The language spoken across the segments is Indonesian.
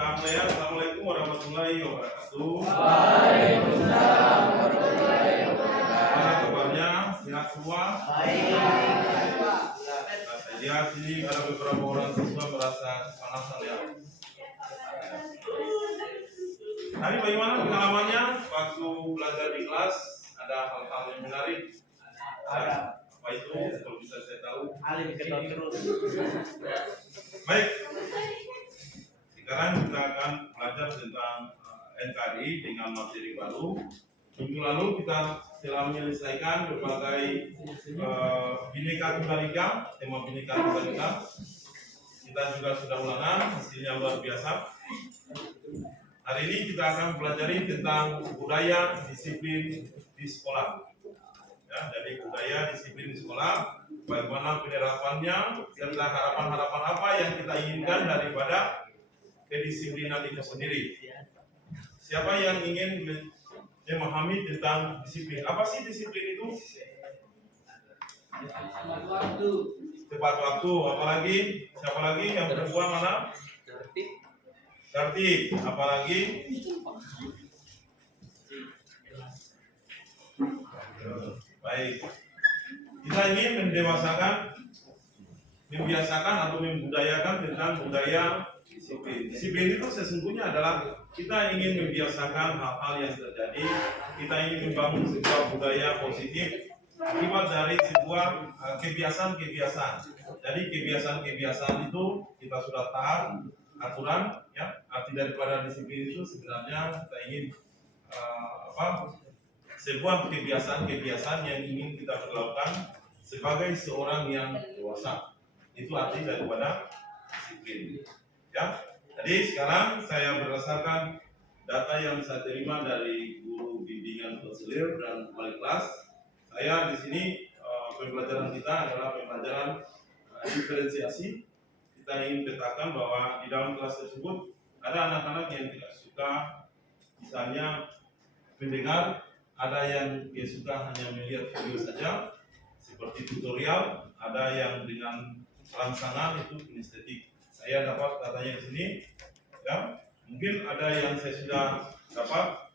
Assalamualaikum warahmatullahi wabarakatuh. Waalaikumsalam warahmatullahi wabarakatuh. Apa kabarnya? Sehat semua? Baik. Saya lihat sini ada beberapa orang siswa merasa kepanasan ya. Tadi bagaimana pengalamannya waktu belajar di kelas? Ada hal-hal yang menarik? Ada. Apa itu? Kalau bisa saya tahu. Alim kenal terus. Baik. Sekarang kita akan belajar tentang NKRI dengan materi baru. Minggu lalu kita telah menyelesaikan berbagai Bhinneka Tunggal Ika, tema Bhinneka Tunggal Ika. Kita juga sudah ulangan, hasilnya luar biasa. Hari ini kita akan pelajari tentang budaya disiplin di sekolah. Ya, jadi budaya disiplin di sekolah, bagaimana penerapannya, serta harapan-harapan apa yang kita inginkan daripada kedisiplinan itu sendiri. Siapa yang ingin memahami tentang disiplin? Apa sih disiplin itu? Tepat waktu. Apalagi? Siapa lagi yang kedua mana? Tertib. Apalagi? Baik. Kita ingin membiasakan atau membudayakan tentang budaya disiplin. Disiplin itu sesungguhnya adalah kita ingin membiasakan hal-hal yang terjadi. Kita ingin membangun sebuah budaya positif akibat dari sebuah kebiasaan-kebiasaan. Jadi kebiasaan-kebiasaan itu kita sudah taat aturan, ya. Arti daripada disiplin itu sebenarnya kita ingin sebuah kebiasaan-kebiasaan yang ingin kita lakukan sebagai seorang yang dewasa. Itu arti daripada disiplin. Ya, jadi sekarang saya berdasarkan data yang saya terima dari guru bimbingan konselir dan wali kelas. Saya di sini pembelajaran kita adalah pembelajaran diferensiasi. Kita ingin petakan bahwa di dalam kelas tersebut ada anak-anak yang tidak suka misalnya mendengar, ada yang dia suka hanya melihat video saja seperti tutorial, ada yang dengan rangsangan itu kinestetik. Saya dapat datanya di sini, ya. Mungkin ada yang saya sudah dapat,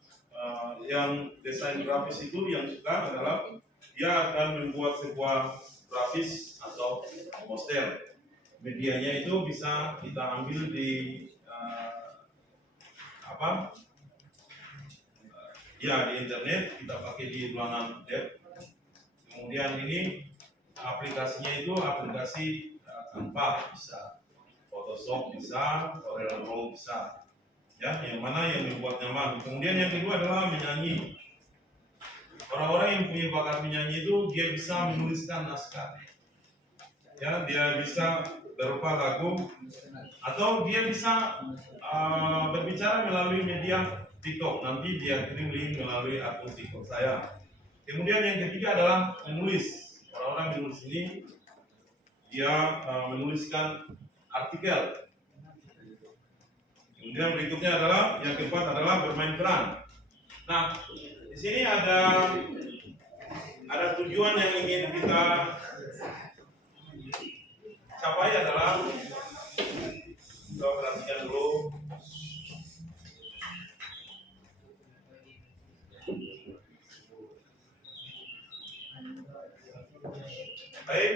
yang desain grafis itu yang suka adalah dia akan membuat sebuah grafis atau poster. Medianya itu bisa kita ambil di di internet, kita pakai di ruangan lab. Kemudian ini aplikasinya itu aplikasi Canva bisa, Photoshop bisa, CorelDRAW bisa, ya, yang mana yang membuat nyaman. Kemudian yang kedua adalah menyanyi. Orang-orang yang punya bakat menyanyi itu dia bisa menuliskan naskah, ya, dia bisa berupa lagu, atau dia bisa berbicara melalui media TikTok. Nanti dia kirim link melalui akun TikTok saya. Kemudian yang ketiga adalah menulis. Orang-orang menulis ini dia menuliskan artikel. Kemudian berikutnya adalah yang keempat adalah bermain peran. Nah, di sini ada tujuan yang ingin kita capai adalah, kita perhatikan dulu. Baik,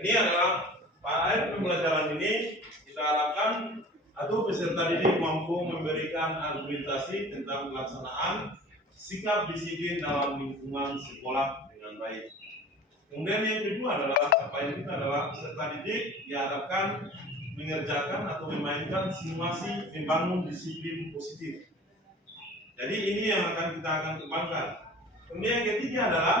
ini adalah pada pembelajaran ini kita harapkan atau peserta didik mampu memberikan argumentasi tentang pelaksanaan sikap disiplin dalam lingkungan sekolah dengan baik. Kemudian yang kedua adalah capaian kita adalah peserta didik diharapkan mengerjakan atau memainkan simulasi membangun disiplin positif. Jadi ini yang kita akan kembangkan. Kemudian yang ketiga adalah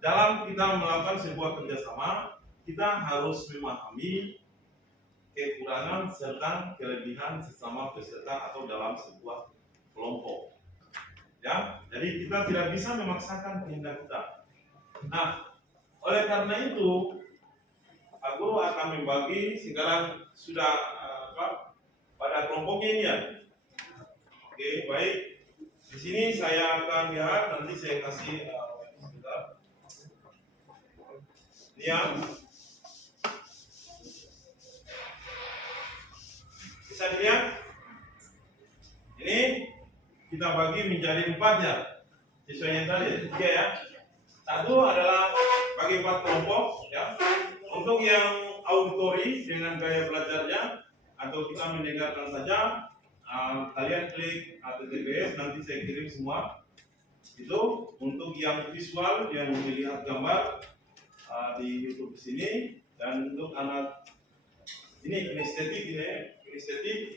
dalam kita melakukan sebuah kerjasama, kita harus memahami kekurangan serta kelebihan sesama peserta atau dalam sebuah kelompok. Ya, jadi kita tidak bisa memaksakan kehendak kita. Nah, oleh karena itu, Pak Guru akan membagi sekarang sudah pada kelompoknya ini ya. Oke, baik. Di sini saya akan lihat, nanti saya kasih sebentar. Ini ya. Bisa dilihat? Ini kita bagi menjadi 4 ya. Sesuai yang tadi 3 ya. Satu adalah bagi 4 kelompok ya. Untuk yang auditori dengan gaya belajarnya atau kita mendengarkan saja, kalian klik HTTPS, nanti saya kirim semua. Itu untuk yang visual yang melihat gambar di YouTube sini, dan untuk anak ini kinestetik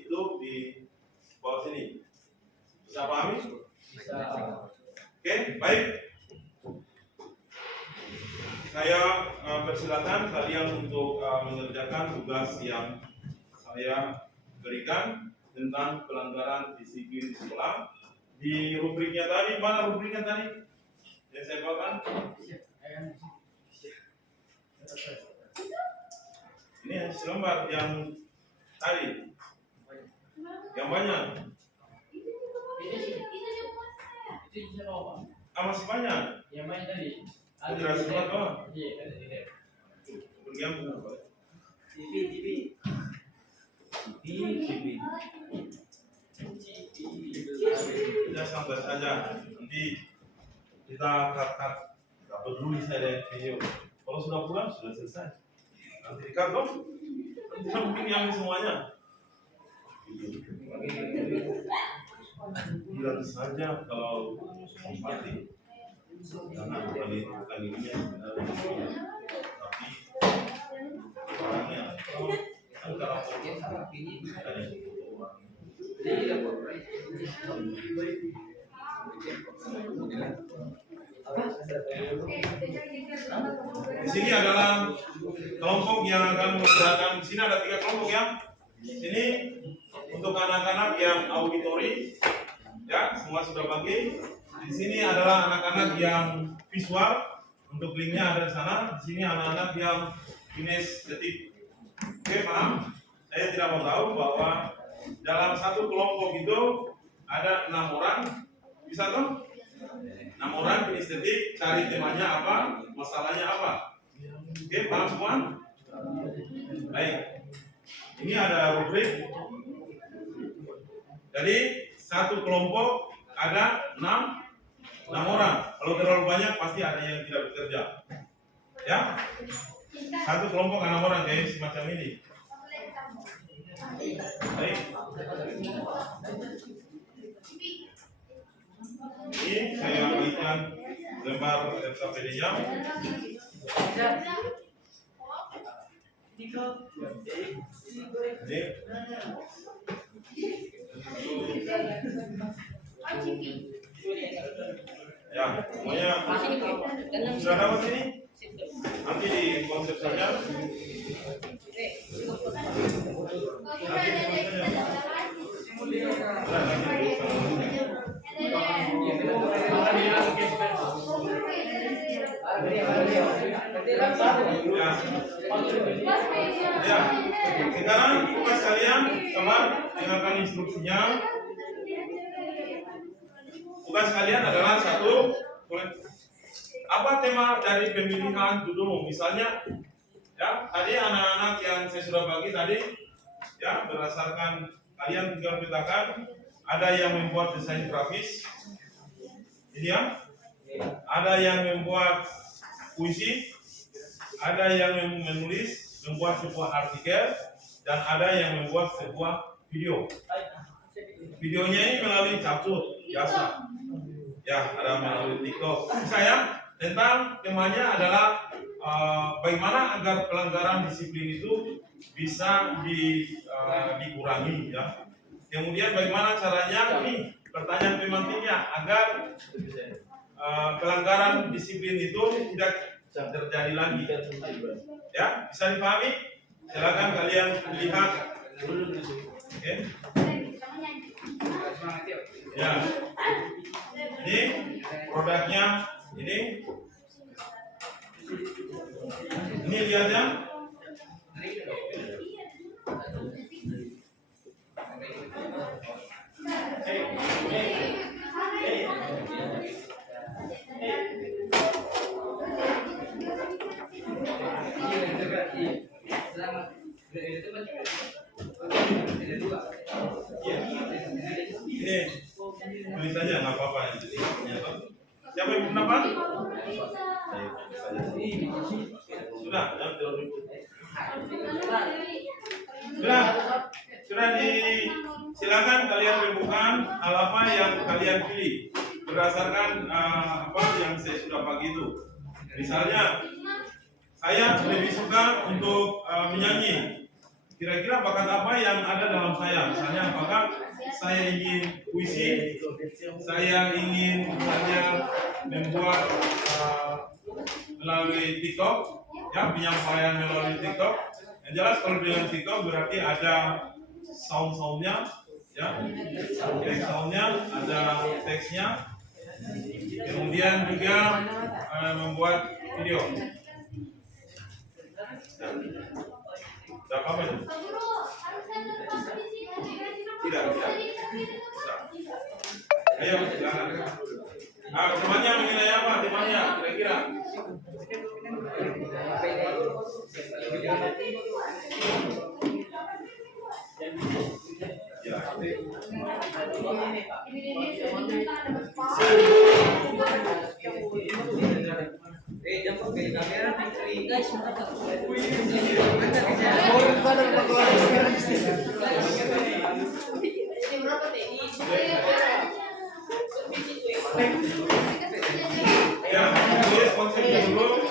itu di bawah sini. Bisa pahami? Bisa. Oke, baik. Saya persilakan kalian untuk mengerjakan tugas yang saya berikan tentang pelanggaran disiplin di sekolah. Di rubriknya tadi, mana rubriknya tadi? Yang saya bawakan? Ini selembar yang tadi, yang banyak. Itu bisa bawa. Masih banyak. Yang mana tadi? Tidak semua doang. Iya, ada di lab. Bergabung apa? TV. Kita sampai saja. Nanti kita cut. Tidak peduli saya dengan video. Kalau sudah pulang sudah selesai. Nanti di cut dong. Tidak mungkin yang semuanya. Bilang saja kalau mati. Karena bukan ini yang sebenarnya, tapi orangnya antara di sini adalah kelompok yang akan mengerjakan. Di sini ada 3 kelompok ya. Sini untuk anak-anak yang auditori, ya semua sudah bagi. Di sini adalah anak-anak yang visual, untuk linknya ada di sana. Di sini anak-anak yang kinestetik. Oke, paham? Saya tidak mau tahu bahwa dalam satu kelompok itu ada 6 orang. Bisa tuh? 6 orang kinestetik, cari temanya apa, masalahnya apa. Oke, paham semua? Baik. Ini ada rubrik. Jadi satu kelompok ada 6 orang. Kalau terlalu banyak pasti ada yang tidak bekerja. Ya? Satu kelompok 6 orang kayak semacam ini. Baik. Ini saya berikan lembar LKPD-nya. Ya, semuanya sudah dapat ini? Nanti di konsep saja. Ya, sekarang tugas kalian sama dengarkan instruksinya. Tugas kalian adalah satu, apa tema dari pemilihan judul? Misalnya, ya tadi anak-anak yang saya sudah bagi tadi, ya berdasarkan kalian tinggal petakan. Ada yang membuat desain grafis, ini ya. Ada yang membuat puisi, ada yang menulis, membuat sebuah artikel, dan ada yang membuat sebuah video. Videonya ini melalui capcut biasa. Ya, ada melalui TikTok. Saya tentang temanya adalah bagaimana agar pelanggaran disiplin itu bisa dikurangi ya. Kemudian bagaimana caranya, ini pertanyaan pemantiknya, agar pelanggaran disiplin itu tidak terjadi lagi. Ya, bisa dipahami? Silakan kalian lihat. Oke. Ya. Ini produknya ini. Ini lihat ya. Ini tulis aja nggak apa-apa itu. Siapa yang berpendapat? Sudah, jangan terlalu ribut. Sudah silakan kalian rembukan hal apa yang kalian pilih berdasarkan apa yang saya sudah bagi itu. Misalnya, saya lebih suka untuk menyanyi. Kira-kira bakat apa yang ada dalam saya? Misalnya, apakah saya ingin puisi, saya ingin misalnya membuat melalui TikTok, ya penyampaian melalui TikTok. Yang jelas kalau dengan TikTok berarti ada soundnya, ya, soundnya, ada teksnya, kemudian juga membuat video. Apa itu? Tidak. Ayo, silakan. Temannya mengenai apa? Temannya kira-kira? Ya. Ya, tulis konsepnya dulu.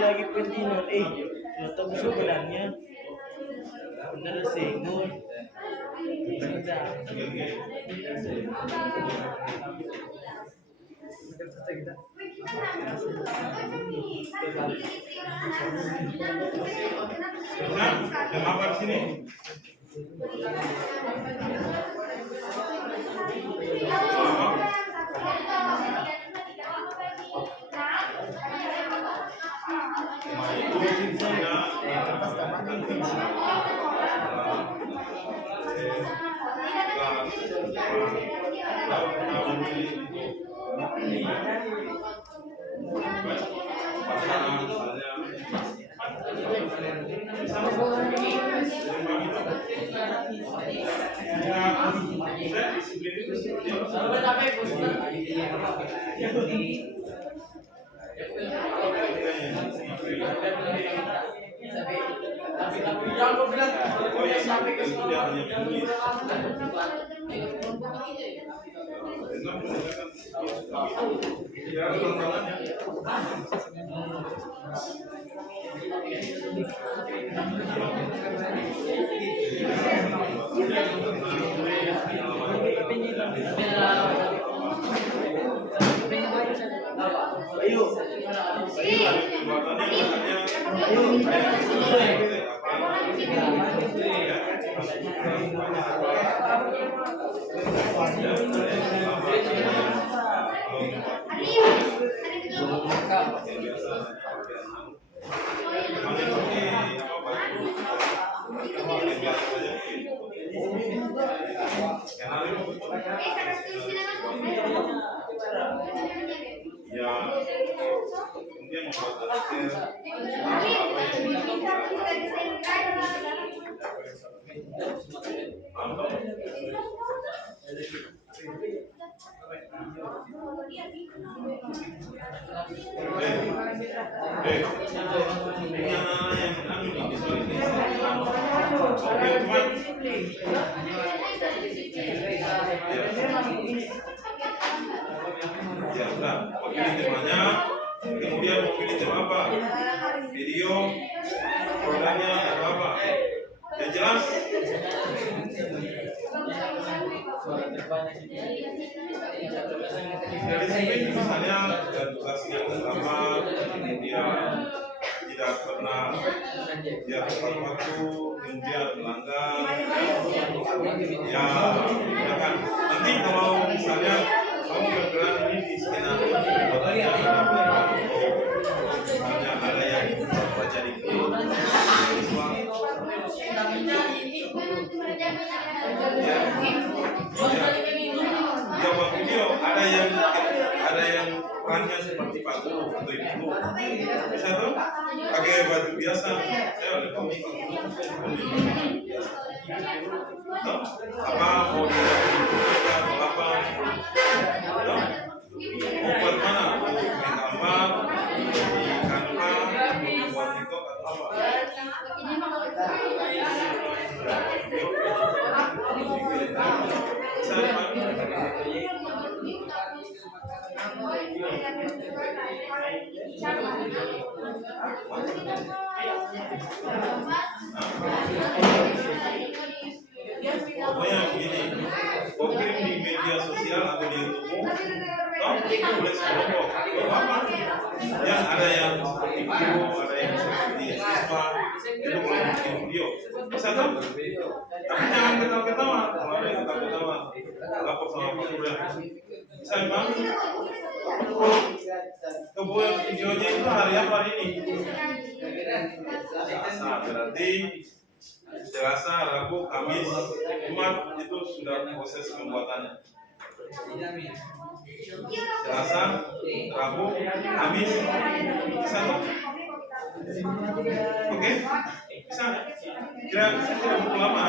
Lagi pendidikan, datang sebenarnya bener singur, Yang apa di sini? yang biasa pakaian pakai apa baju yang biasa saja yang lain ya kemudian membuat hasil ya udah pilih temanya kemudian mau pilih tema apa video programnya atau apa yang jelas dari sini misalnya tugas yang pertama dia tidak pernah dia tepat waktu kemudian melanggar ya kan nanti kalau misalnya kamu bergerak ini di skenario misalnya ada yang terjadi jawab video ada yang perannya seperti Pak Guru atau Ibu bisa tuh pakai baju biasa saya oleh kami apa mau dia atau apa mau buat mana mau bikin gambar di Canva buat TikTok atau apa pokoknya begini, kau kirim di media sosial atau di YouTube, kau tulis kelompok, apa? Yang ada yang seperti video, ada yang seperti siswa, itu kalau bikin video, bisa tuh? Tapi jangan ketawa-ketawa, kalau ada yang ketawa-ketawa, lapor sama Pak Guru. Saya paham. Kebuat videonya itu hari apa hari ini? Selasa, berarti Selasa, Rabu, Kamis, Jumat itu sudah proses pembuatannya. Selasa, Rabu, Kamis, bisa toh? Oke? Bisa? Saya kira butuh lama.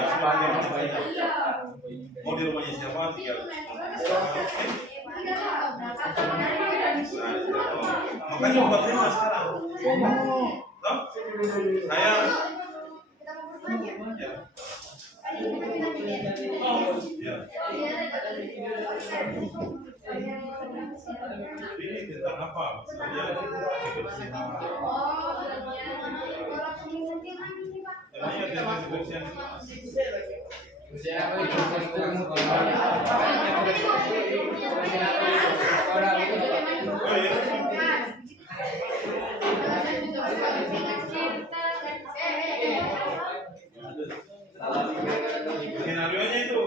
Mau di rumahnya siapa? Tinggal. Oke? Makanya buat tema sekarang. Toh? Saya ya. Ini tentang apa? Misalnya kebersihan. Emangnya tentang kebersihan. Oh ya. Skenario-nya itu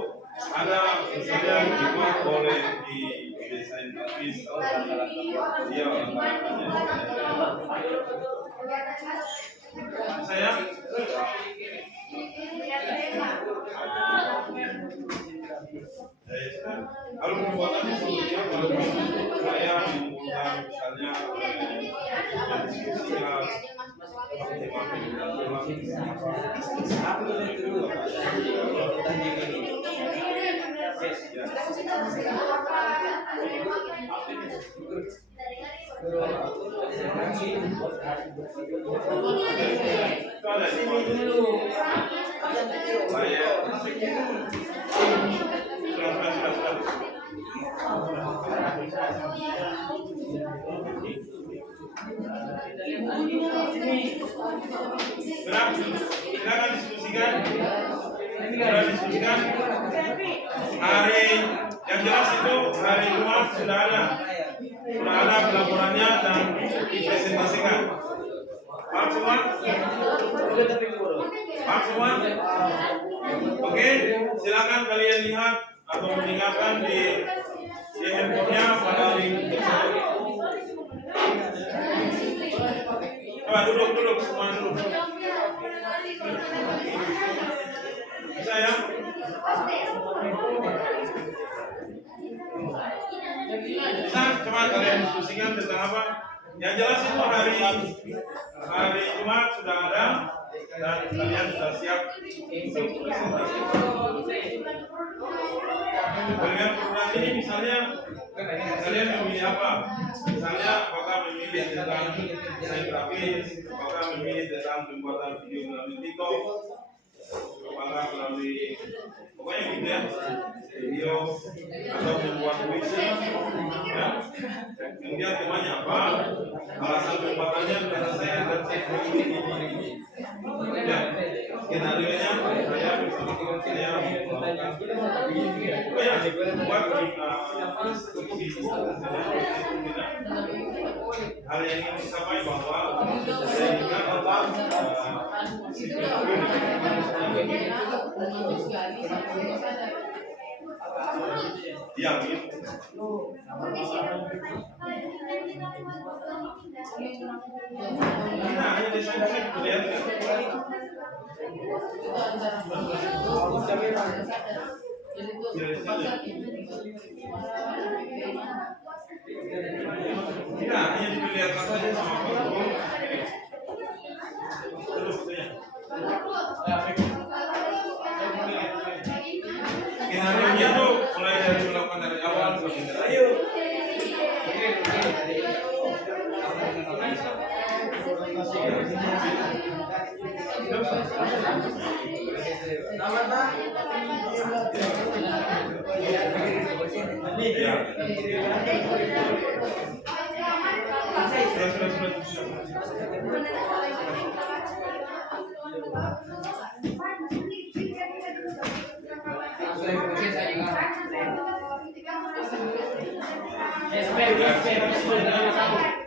ada misalnya dibuat oleh di desain grafis dia saya kalau pembuatannya seperti apa saya mengumpulkan misalnya silakan diskusikan. Hari yang jelas itu hari Jumat sudah ada pelaporannya dan dipresentasikan. Paham semua? Paham semua? Oke, silakan kalian lihat atau mendengarkan di handphonenya pada link tersebut. Coba duduk semua duduk. Bisa ya? Bisa, coba kalian diskusikan tentang apa? Yang jelas itu hari Jumat sudah ada dan kalian sudah siap untuk presentasi. Dengan program ini misalnya kalian memilih apa? Misalnya apakah memilih tentang desain grafis, apakah memilih tentang pembuatan video melalui TikTok, apakah melalui pokoknya gitu ya, video atau membuat puisi ya. Kemudian temanya apa, alasan pembuatannya karena saya dan saya ya, skenario nya saya bersama teman saya membuat puisi hal yang ingin disampaikan bahwa saya ingat tentang ya gitu. Nah, hanya desain lihat tidak hanya diperlihatkan saja sama foto. Terus ya. Skenario-nya tuh mulai dari melakukan dari awal sampai akhir.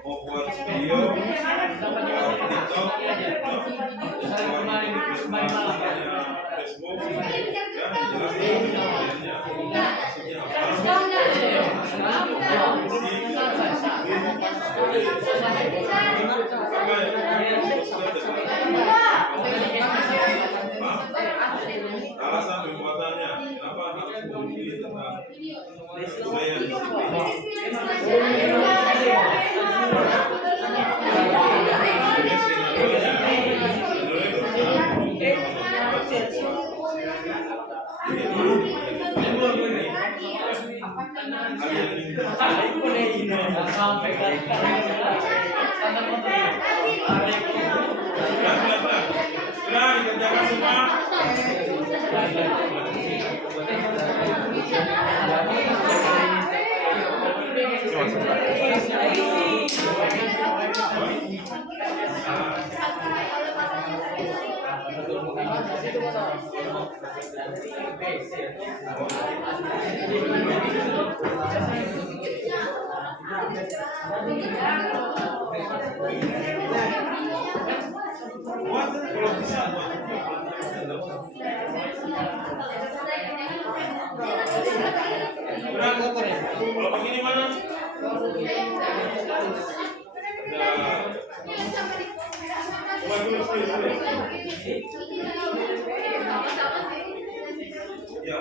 Membuat video, TikTok, Facebook, alasan pembuatannya, kenapa harus memilih tentang budaya di Sudah dikerjakan semua. Buat kalau bisa buat. Kalau begini mana? Coba dulu ya.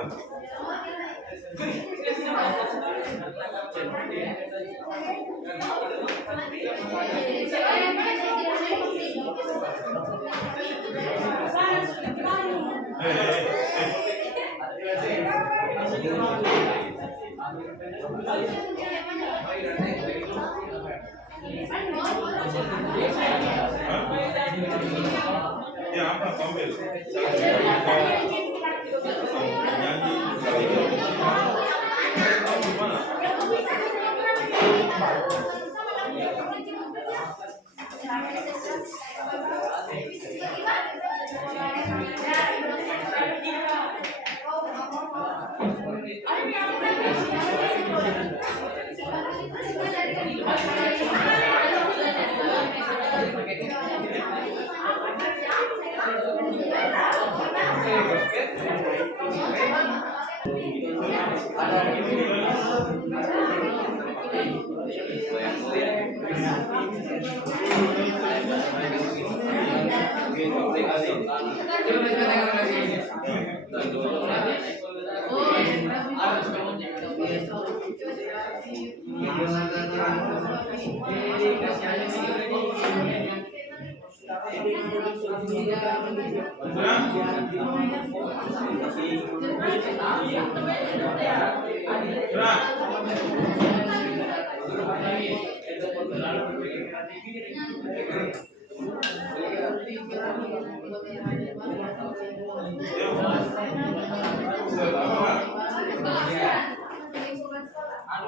Ya apa ambil?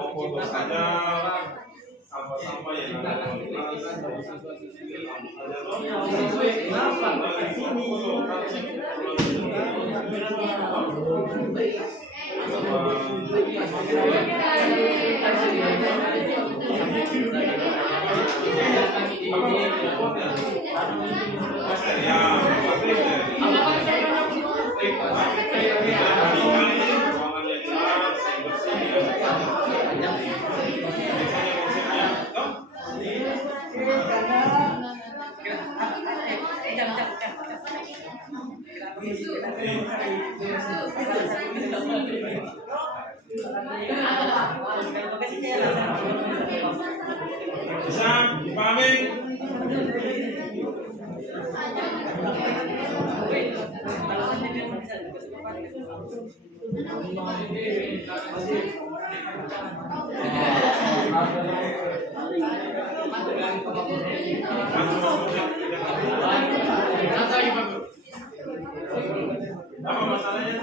Foto saja sampah-sampah yang ada di kelas. Bisa dipahami? Apa masalahnya?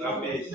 Habis.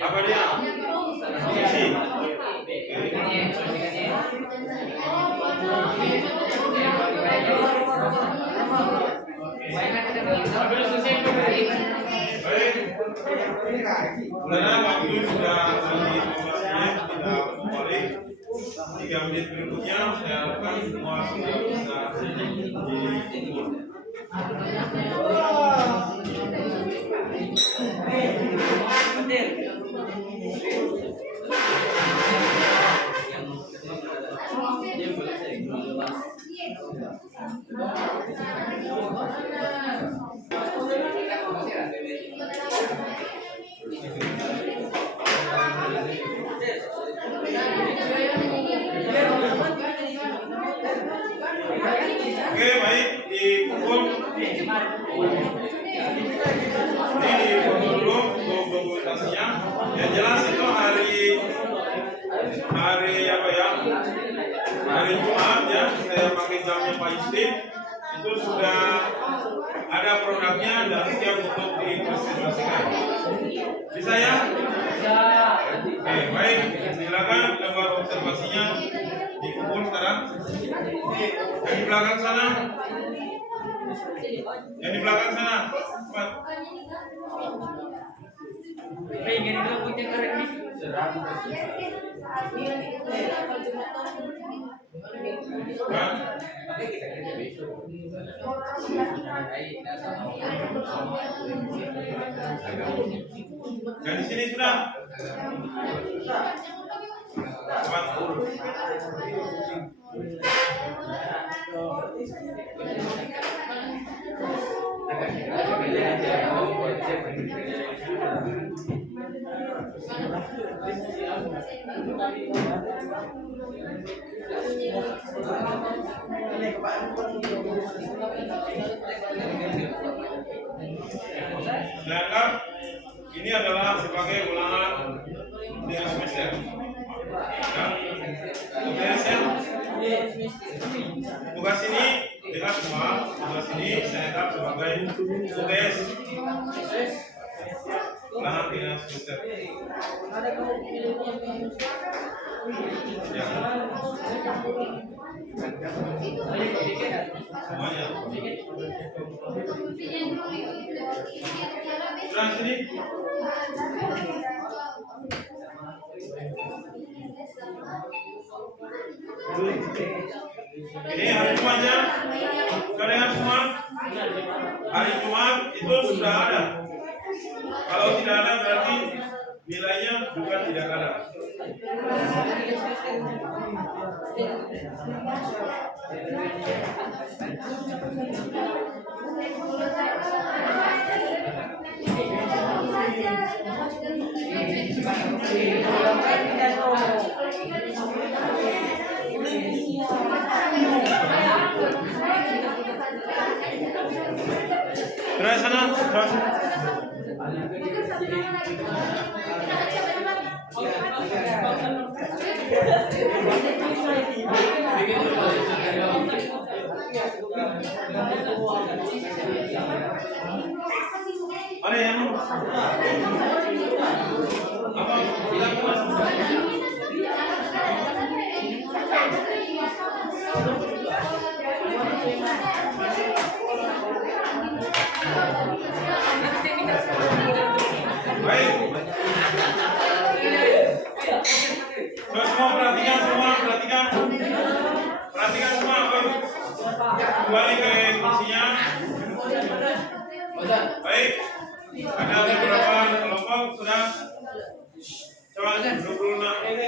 Apa dia? Karena waktu sudah lebih 15 menit, kita kembali 3 menit berikutnya. Saya harapkan semua sudah bisa diikuti. Oke, baik, dipukul. Ini dipukul dulu untuk dokumentasinya. Yang jelas itu hari apa ya? Hari Jumat ya, saya pakai jamnya Pak Yusuf. Itu sudah ada produknya dan siap untuk dipresentasikan. Bisa ya? Oke, baik. Silakan gambar observasinya. Yang di belakang sana. Yang di belakang sana. Cepat. Pengen itu punya keren nih. Nah, yang di sini sudah. Cepat. Saya anggap ini adalah sebagai ulangan dengan semester. Tugas ini dengan semua tugas ini saya anggap sebagai tugas ulangan dengan semester. Ya. Semuanya. Sudah sini. Ini hari Jumatnya, kalian semua hari Jumat itu sudah ada. Kalau tidak ada berarti nilainya juga tidak ada. Terus sana, terus. Mana yang apa? Baik. Semua perhatikan. Perhatikan semua. Kembali ke kursinya. Baik. Ada beberapa kelompok sudah. Coba duduk dulu nak. Ini.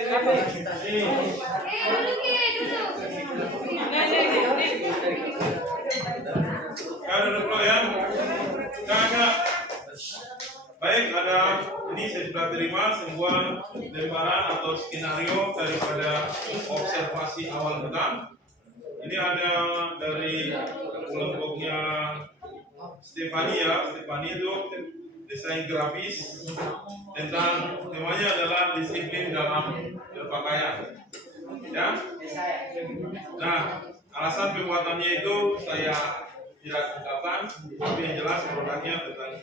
Ya duduk dulu ya. Kakak. Baik, ada ini saya sudah terima sebuah lembaran atau skenario daripada observasi awal kita. Ini ada dari kelompoknya Stefani ya. Stefani itu desain grafis tentang temanya adalah disiplin dalam berpakaian. Ya. Nah, alasan pembuatannya itu saya tidak ungkapkan, tapi yang jelas produknya tentang.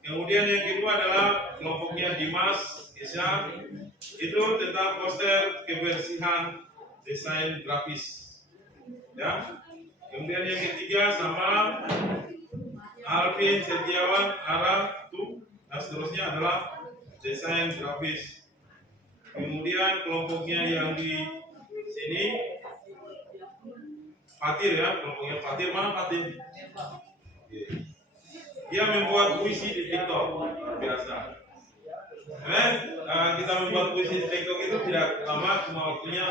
Kemudian yang kedua adalah kelompoknya Dimas, Isya, itu tentang poster kebersihan desain grafis. Ya. Kemudian yang ketiga sama Alvin Setiawan, Ara, tuh, dan seterusnya adalah desain grafis. Kemudian kelompoknya yang di sini Fatir ya, kelompoknya Fatir, mana Fatir? Dia membuat puisi di TikTok, biasa. Kita membuat puisi di TikTok itu tidak lama, cuma waktunya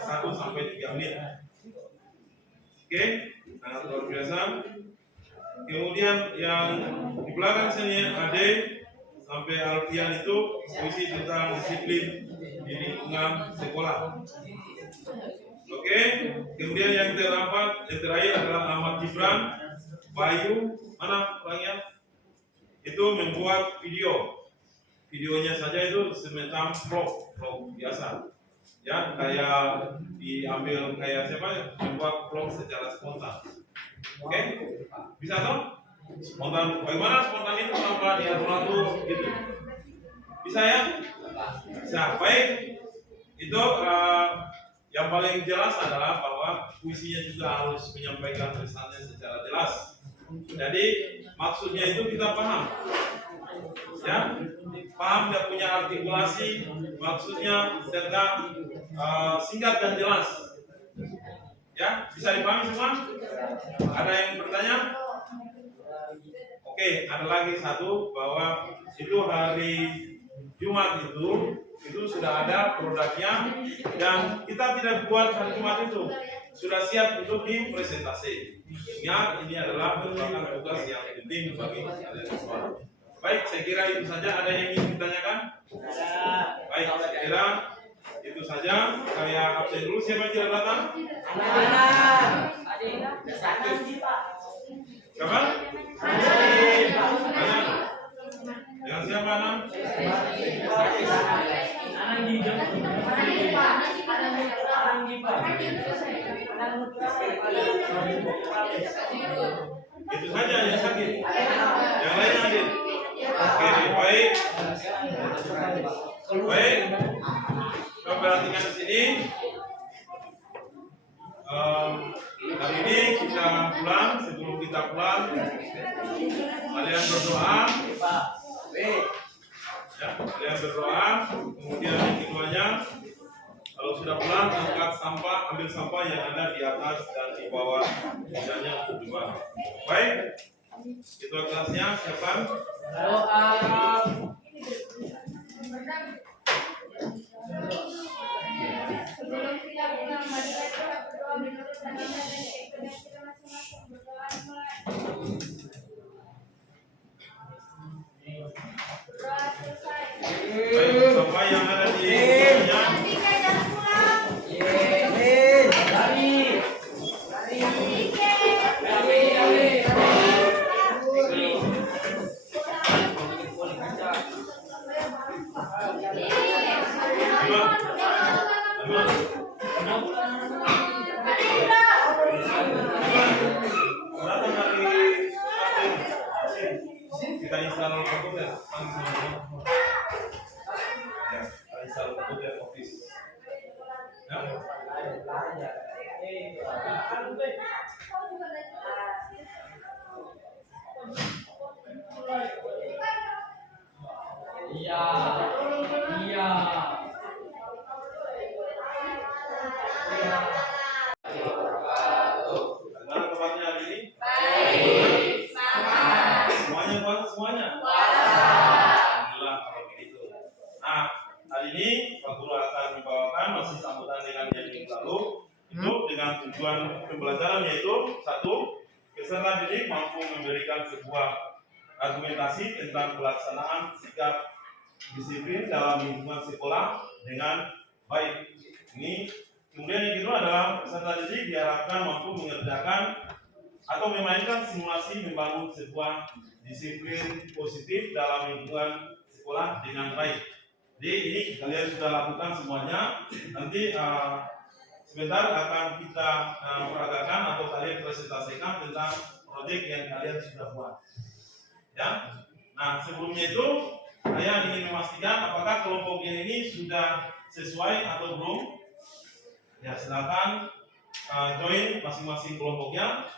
1 sampai 3 menit. Oke, sangat luar biasa. Kemudian yang di belakang sini Ade sampai Alfian itu puisi tentang disiplin di lingkungan sekolah. Oke, kemudian yang terakhir adalah Ahmad Gibran, Bayu, mana orangnya? Itu membuat videonya saja itu semacam vlog biasa. Ya, kayak diambil kayak siapa? Membuat vlog secara spontan. Oke, bisa toh? Spontan. Bagaimana spontan itu tanpa diatur gitu? Bisa ya? Bisa. Baik. Itu ya yang paling jelas adalah bahwa puisinya juga harus menyampaikan pesannya secara jelas. Jadi maksudnya itu kita paham, ya, paham dan punya artikulasi maksudnya dengan singkat dan jelas. Ya, bisa dipahami semua? Ada yang bertanya? Oke, ada lagi satu bahwa itu hari Jumat itu sudah ada produknya dan kita tidak buat hari Jumat itu sudah siap untuk dipresentasi. Ingat, ini adalah merupakan tugas yang penting bagi kalian semua. Baik, saya kira itu saja. Ada yang ingin ditanyakan? Baik, saya kira itu saja. Saya absen dulu. Siapa yang tidak datang? Siapa? Anak. Dengan siapa, Anak? Itu saja yang sakit. Yang lain hadir. Oke, baik. Baik. Kita perhatikan di sini. Hari ini kita pulang. Sebelum kita pulang, kalian berdoa. Ya, kalian berdoa. Kemudian yang keduanya, kalau sudah pulang, angkat sampah, ambil sampah yang ada di atas dan di bawah mejanya untuk dibuang. Baik, itu kelasnya. Siapa? Sebelum kita pulang, mari kita berdoa menurut agama dan keyakinan kita masing-masing. Berdoa mulai. Berdoa selesai. Baik, sampah yang ada di mejanya. Nanti kita pulang. Kita install komputer, ya, kita install komputer Office. Ya. Bagaimana kabarnya hari ini? Semuanya puasa semuanya? Alhamdulillah kalau begitu. Nah, hari ini Pak Guru akan membawakan masih sambutan dengan yang minggu lalu itu dengan tujuan pembelajaran yaitu satu, peserta didik mampu memberikan sebuah argumentasi tentang pelaksanaan sikap disiplin dalam lingkungan sekolah dengan baik. Ini kemudian yang kedua adalah peserta didik diharapkan mampu mengerjakan atau memainkan simulasi membangun sebuah disiplin positif dalam lingkungan sekolah dengan baik. Jadi ini kalian sudah lakukan semuanya. Nanti sebentar akan kita peragakan atau kalian presentasikan tentang proyek yang kalian sudah buat. Ya. Nah, sebelumnya itu saya ingin memastikan apakah kelompok ini sudah sesuai atau belum. Ya, silakan join masing-masing kelompoknya.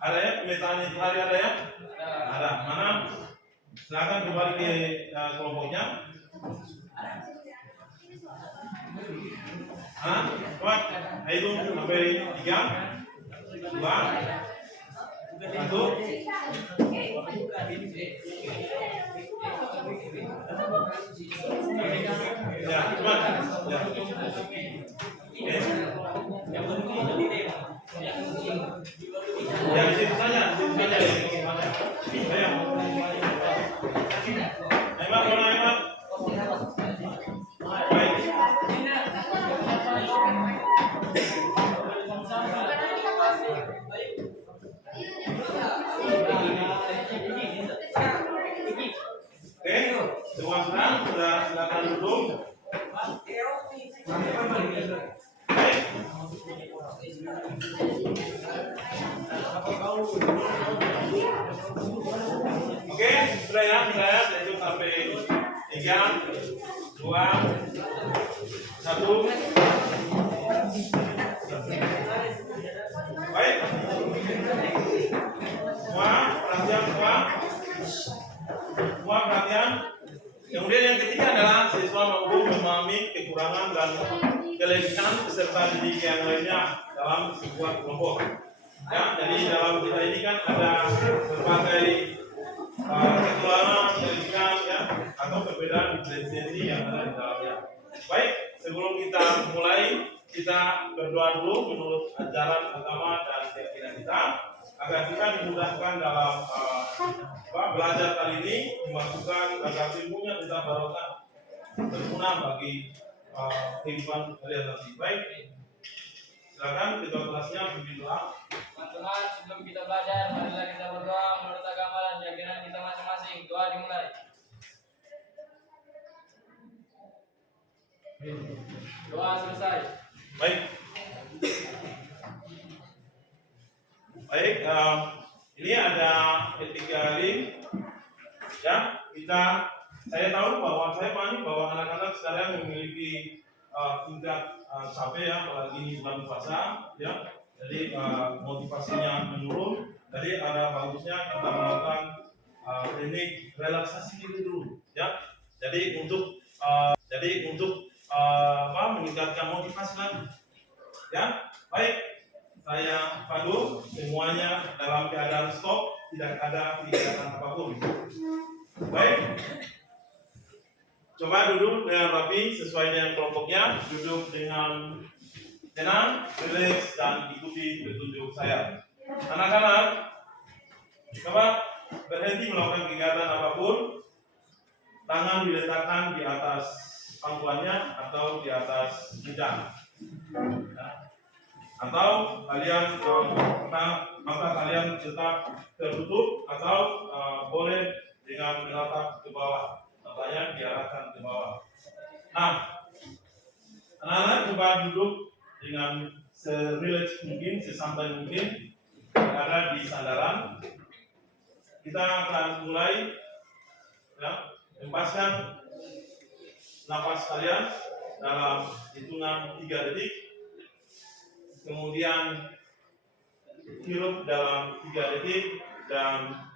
Ada ya pemetaan itu hari ada ya? Ada. Mana? Silakan kembali ke kelompoknya. Kuat. Ayo sampai 3, 2, 1. Ya, cepat. Ya. Ya, di situ saja, di situ saja. Ayo. Hemat, mana hemat? Baik. Oke, semua sudah silakan duduk. Oke, sudah ya, saya hitung sampai 3, 2, 1. kekurangan dan kelebihan peserta didik yang lainnya dalam sebuah kelompok. Ya, jadi dalam kita ini kan ada berbagai kekurangan, kelebihan, ya, atau perbedaan diferensiasi yang ada di dalamnya. Baik, sebelum kita mulai, kita berdoa dulu menurut ajaran agama dan keyakinan kita agar kita dimudahkan dalam belajar kali ini, dimasukkan agar ilmunya kita barokah berguna bagi kehidupan kalian nanti. Baik, silakan ketua kelasnya pimpin doa. Teman-teman, sebelum kita belajar, marilah kita berdoa menurut agama dan keyakinan kita masing-masing. Doa dimulai. Doa selesai. Baik. Baik, ini ada ketiga link. Ya, saya tahu bahwa saya panik bahwa anak-anak sekarang memiliki tingkat capek ya, apalagi bulan puasa, ya. Jadi motivasinya menurun. Jadi ada bagusnya kita melakukan teknik relaksasi dulu, ya. Jadi untuk meningkatkan motivasi lagi, ya. Baik, saya pandu semuanya dalam keadaan stop, tidak ada kegiatan apapun. Baik, coba duduk dengan rapi sesuai dengan kelompoknya, duduk dengan tenang, rileks, dan ikuti petunjuk saya. Anak-anak, coba berhenti melakukan kegiatan apapun, tangan diletakkan di atas pangkuannya atau di atas meja. Atau kalian mata kalian tetap tertutup atau boleh dengan menatap ke bawah, matanya diarahkan ke bawah. Nah, anak-anak coba duduk dengan serileks mungkin, sesantai mungkin, berada di sandaran. Kita akan mulai, ya, hembuskan napas kalian dalam hitungan 3 detik. Kemudian hirup dalam 3 detik dan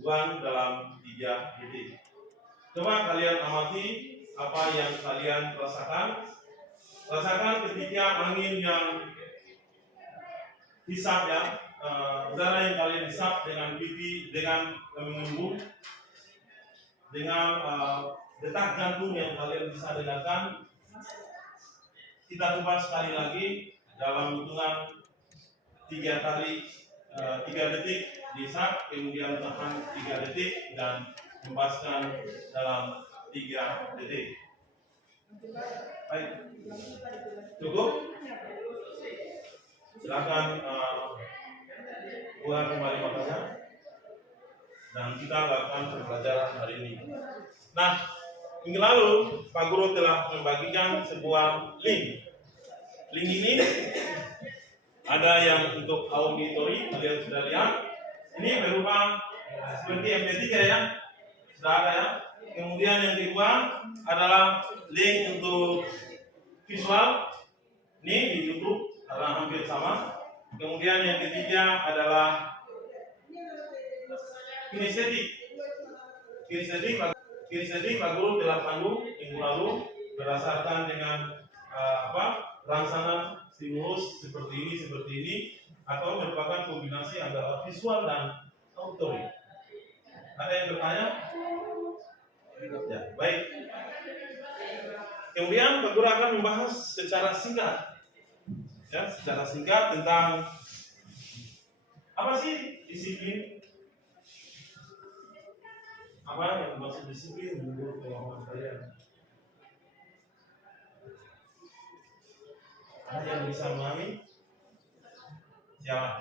buang dalam 3 detik. Coba kalian amati apa yang kalian rasakan. Rasakan ketika angin yang hisap, ya, udara yang kalian hisap dengan pipi, dengan mengembung, dengan detak jantung yang kalian bisa dengarkan. Kita coba sekali lagi dalam hitungan 3 detik dihisap, kemudian tahan 3 detik dan hembuskan dalam 3 detik. Baik, cukup. Silakan buka kembali matanya dan kita lakukan pembelajaran hari ini. Nah, minggu lalu Pak Guru telah membagikan sebuah link. Link ini ada yang untuk auditori, kalian sudah lihat. Ini berupa seperti MP3 ya, sudah ada ya. Kemudian yang kedua adalah link untuk visual, ini di YouTube karena hampir sama. Kemudian yang ketiga adalah kinestetik. Kinestetik Pak Guru telah pandu minggu lalu berdasarkan dengan rangsangan stimulus seperti ini atau merupakan kombinasi antara visual dan auditory. Ada yang bertanya? Ya, baik. Kemudian Pak Guru akan membahas secara singkat, ya, tentang apa sih disiplin? Apa yang maksud disiplin menurut pemahaman kalian? Ada yang bisa memahami? Ya,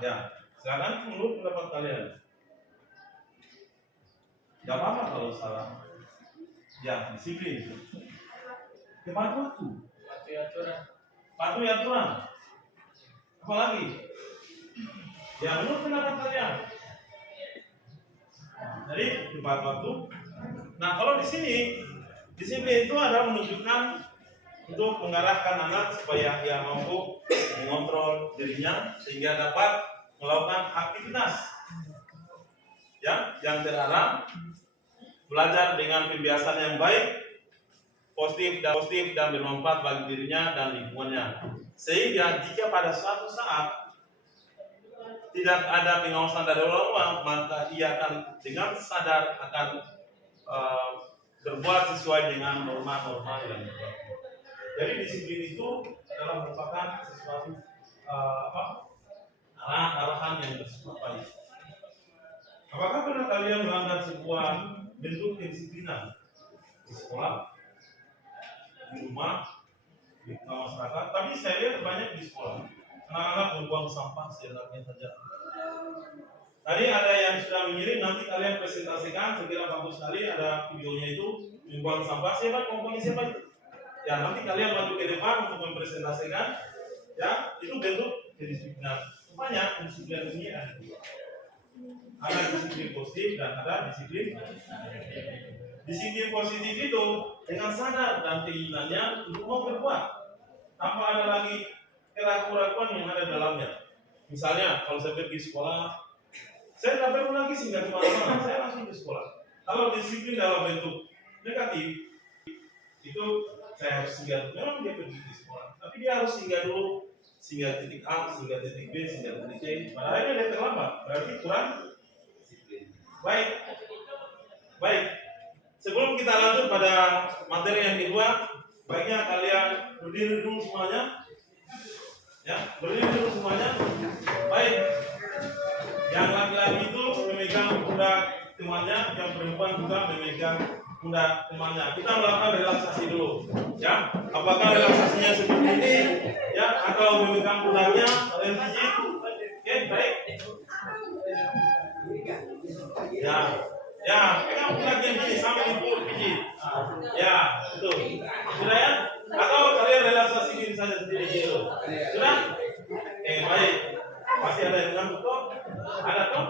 silakan menurut pendapat kalian. Gak apa-apa kalau salah. Ya, disiplin. Tepat waktu. Patuhi aturan. Apa lagi? Ya, menurut pendapat kalian. Jadi tepat waktu. Nah, kalau di sini disiplin itu adalah menunjukkan untuk mengarahkan anak supaya dia mampu mengontrol dirinya sehingga dapat melakukan aktivitas, ya, yang terarah, belajar dengan pembiasan yang baik, positif dan bermanfaat bagi dirinya dan lingkungannya. Sehingga jika pada suatu saat tidak ada pengawasan dari orang tua, maka ia akan dengan sadar akan berbuat sesuai dengan norma-norma yang berlaku. Jadi disiplin itu adalah merupakan sesuatu arahan yang bersifat baik. Apakah pernah kalian melanggar sebuah bentuk kedisiplinan di sekolah, di rumah, di masyarakat? Tapi saya lihat banyak di sekolah anak-anak membuang sampah seenaknya saja. Tadi ada yang sudah mengirim, nanti kalian presentasikan, sekira bagus sekali ada videonya itu membuang sampah. Siapa siapa itu? Ya nanti kalian maju ke depan untuk mempresentasikan. Ya itu bentuk kedisiplinan. Rupanya disiplin ini ada dua. Ada disiplin positif dan ada disiplin negatif. Disiplin positif itu dengan sadar dan keinginannya untuk mau berbuat tanpa ada lagi keraguan-keraguan yang ada dalamnya. Misalnya kalau saya pergi sekolah, saya tidak perlu lagi singgah kemana-mana, saya langsung ke sekolah. Kalau disiplin dalam bentuk negatif, itu saya harus singgah. Memang dia pergi ke sekolah, tapi dia harus singgah dulu, singgah titik A, singgah titik B, singgah titik C. Pada akhirnya dia terlambat, berarti kurang disiplin. Baik. Sebelum kita lanjut pada materi yang kedua, baiknya kalian berdiri dulu semuanya. Ya, berdiri dulu semuanya. Baik. Yang laki-laki itu memegang pundak temannya, yang perempuan juga memegang pundak temannya. Kita melakukan relaksasi dulu. Ya, apakah relaksasinya seperti ini? Ya, atau memegang pundaknya, kalian pijit. Oke, baik. Ya, pegang pundaknya gini sampai dipukul pijit. Ya, betul. Sudah ya? Atau kalian relaksasi diri saja sendiri gitu. Sudah? Oke, baik. Masih ada yang mengantuk toh? Ada toh?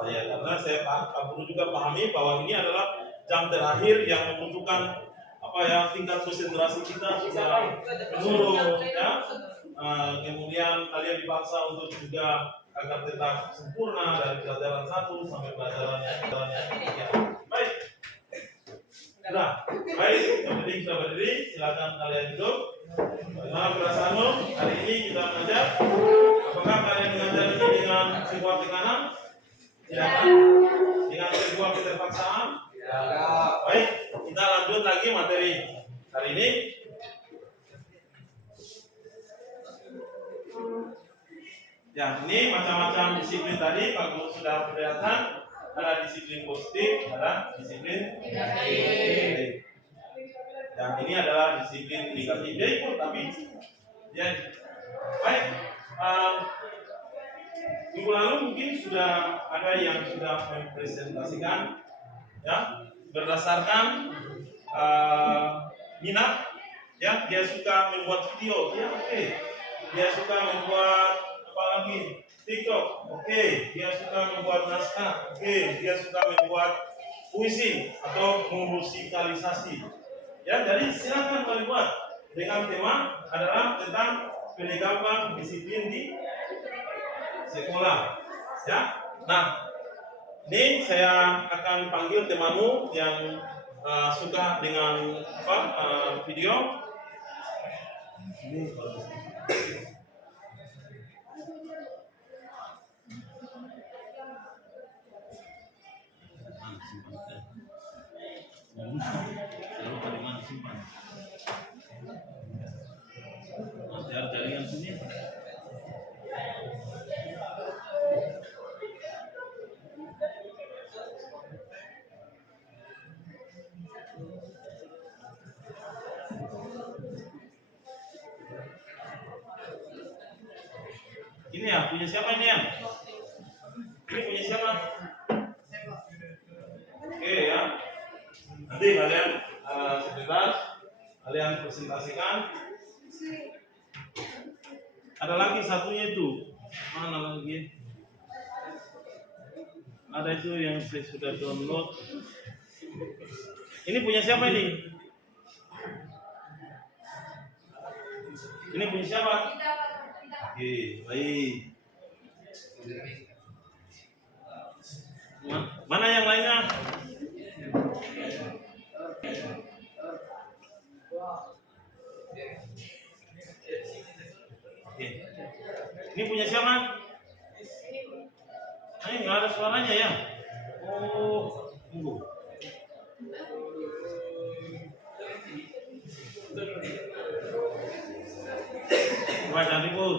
Oh ya, karena saya perlu juga pahami bahwa ini adalah jam terakhir yang membutuhkan tingkat konsentrasi kita bisa menurun ya. Kemudian kalian dipaksa untuk juga agar tetap sempurna dari pelajaran 1 sampai pelajaran yang ketiga. Baik. Sudah. Baik, yang penting sudah berdiri, silakan kalian duduk. Bagaimana perasaanmu? Hari ini kita belajar. Apakah kalian mengajar ini dengan sebuah tekanan? Tidak. Dengan sebuah keterpaksaan? Baik, kita lanjut lagi materi hari ini. Ya, ini macam-macam disiplin tadi. Kalau sudah kelihatan, ada disiplin positif, ada disiplin negatif. Dan ini adalah disiplin negatif. Dia ikut, tapi ya. Baik. Minggu lalu mungkin sudah ada yang sudah mempresentasikan, ya, berdasarkan minat, ya, dia suka membuat video, ya, oke. Dia suka membuat apalagi TikTok, oke. Dia suka membuat naskah, oke. Dia suka membuat puisi atau memusikalisasi, ya. Jadi silakan kalian buat dengan tema adalah tentang penegakan disiplin di sekolah, ya. Nah, ini saya akan panggil temanmu yang suka dengan video. Ini jaringan sini. Ini ya, punya siapa ini ya? Ini punya siapa? Oke ya. Nanti kalian sebentar kalian presentasikan. Ada lagi satunya itu. Mana lagi? Ada itu yang saya sudah download. Ini punya siapa ini? Ini punya siapa? Oke, baik. Mana yang lainnya? Oke. Ini punya siapa? Ini nggak ada suaranya ya? Oh, tunggu. Coba jangan ribut.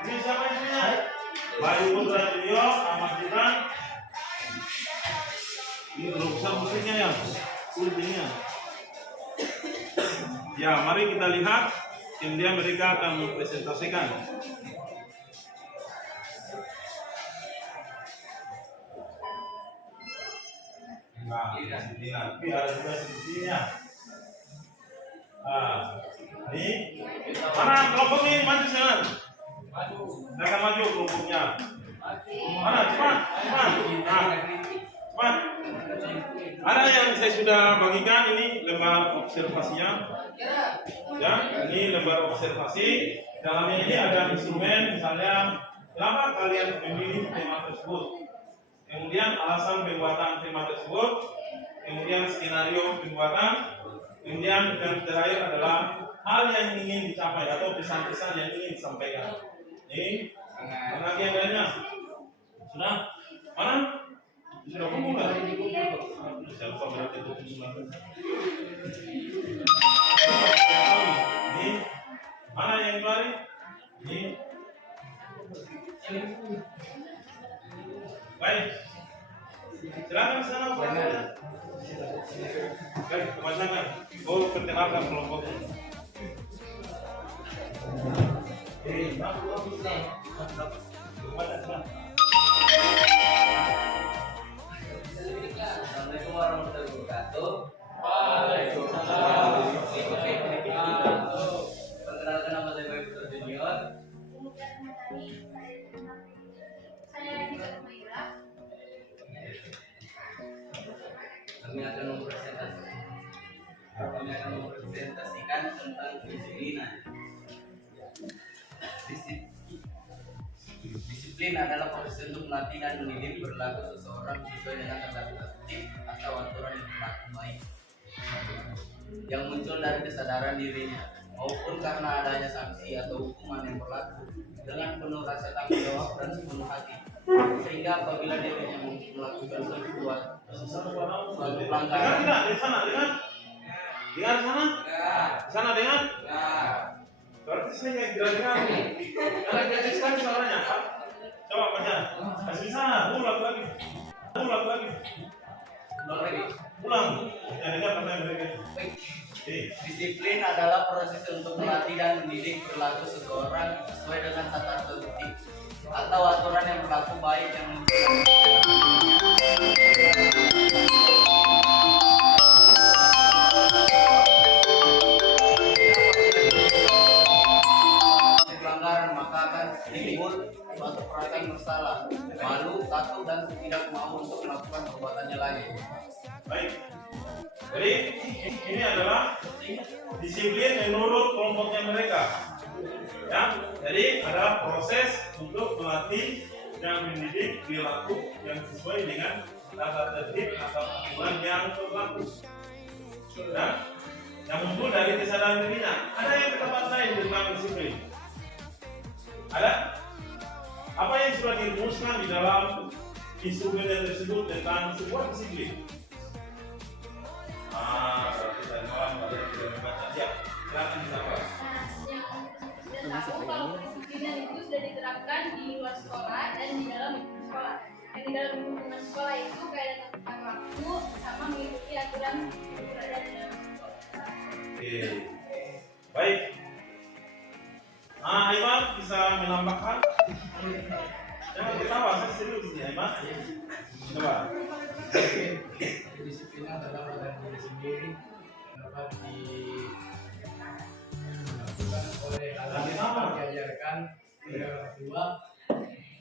Ini siapa isinya? Bayu Putra Julio, Ahmad Jiran. Ini belum besar musiknya ya? Kulit ininya. Ya, mari kita lihat tim dia mereka akan mempresentasikan. Nah, ini nanti ada juga sisinya. Ini mana kelompok ini maju sekarang? Silakan maju kelompoknya. Mana cepat, cepat. Nah, cepat. Ada yang saya sudah bagikan ini lembar observasinya. Ya, ini lembar observasi. Dalamnya ini ada instrumen, misalnya kenapa kalian memilih tema tersebut. Kemudian alasan pembuatan tema tersebut, kemudian skenario pembuatan, kemudian yang terakhir adalah hal yang ingin dicapai atau pesan-pesan yang ingin disampaikan. Ini, mana yang lainnya? Sudah? Mana? Sudah kumpul nggak? Saya lupa berarti itu kumpulan. Ini, mana yang kemarin? Ini. Baik, silakan sana Pak. Baik, pemasangan. Oh, perkenalkan kelompok. Assalamualaikum warahmatullahi wabarakatuh. Waalaikumsalam. Perkenalkan nama saya Bayu Putra Junior. Saya Dika Tumaira. Kami akan mempresentasikan tentang kedisiplinan. Disiplin adalah proses untuk melatih dan mendidik perilaku seseorang sesuai dengan tata tertib atau aturan yang berlaku baik, yang muncul dari kesadaran dirinya maupun karena adanya sanksi atau hukuman yang berlaku dengan penuh rasa tanggung jawab dan sepenuh hati, sehingga apabila dirinya melakukan suatu pelanggaran. Dengar di sana, dengar. Dengar sana. Sana dengar. Berarti saya yang tidak dengar. Karena kecil sekali suaranya. Coba baca. Kasih di sana. Ulang lagi. Ulang. Ya dengar pertanyaan mereka. Disiplin adalah proses untuk melatih dan mendidik perilaku seseorang sesuai dengan tata tertib atau aturan yang berlaku baik yang muncul pelanggaran, maka akan timbul suatu perasaan bersalah, malu, takut, dan tidak mau untuk melakukan perbuatannya lagi. Baik. Jadi ini adalah disiplin menurut kelompoknya mereka. Ya, jadi ada proses untuk melatih dan mendidik perilaku yang sesuai dengan tata tertib atau aturan yang berlaku. Ya, yang muncul dari kesadaran dirinya. Ada yang tempat lain tentang disiplin? Ada? Apa yang sudah dirumuskan di dalam instrumen tersebut tentang sebuah disiplin? Berarti saya malam kalian tidak membaca. Ya, silakan disampaikan. Yang tahu kalau kedisiplinan itu sudah diterapkan di luar sekolah dan di dalam lingkungan sekolah. Yang di dalam lingkungan sekolah itu kayak tentang waktu sama mengikuti aturan berada di dalam sekolah. Oke, baik. Aiman bisa menambahkan? Jangan ketawa, saya serius ini Aiman. Coba. Disiplin adalah pada diri sendiri dapat dilakukan oleh anak yang diajarkan oleh orang tua,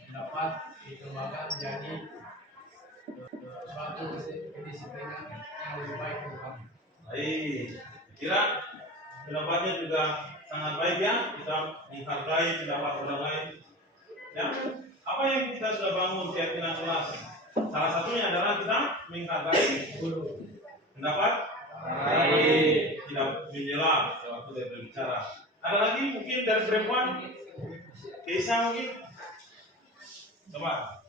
dapat dikembangkan menjadi suatu kedisiplinan yang lebih baik ke depan. Baik, kira pendapatnya juga sangat baik ya. Kita menghargai pendapat orang lain. Ya, Apa yang kita sudah bangun keyakinan kelas? Salah satunya adalah kita menghargai guru. Mendapat baik, tidak menyela waktu dia berbicara. Ada lagi mungkin dari perempuan? Keisa mungkin? Coba.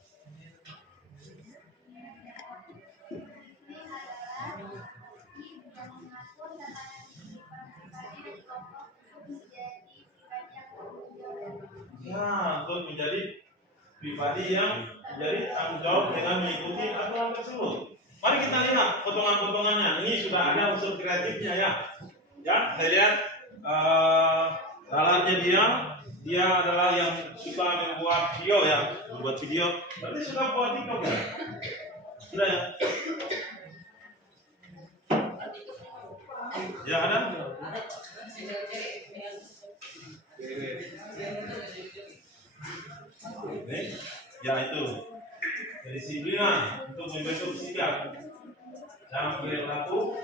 Nah, untuk menjadi pribadi yang menjadi tanggung jawab dengan mengikuti aturan tersebut. Mari kita lihat potongan-potongannya. Ini sudah ada unsur kreatifnya ya. Ya, saya lihat dalamnya dia adalah yang suka membuat video ya, membuat video. Berarti sudah buat TikTok ya? Sudah ya? Ya ada? Ini, ya itu kedisiplinan untuk membentuk sikap dan perilaku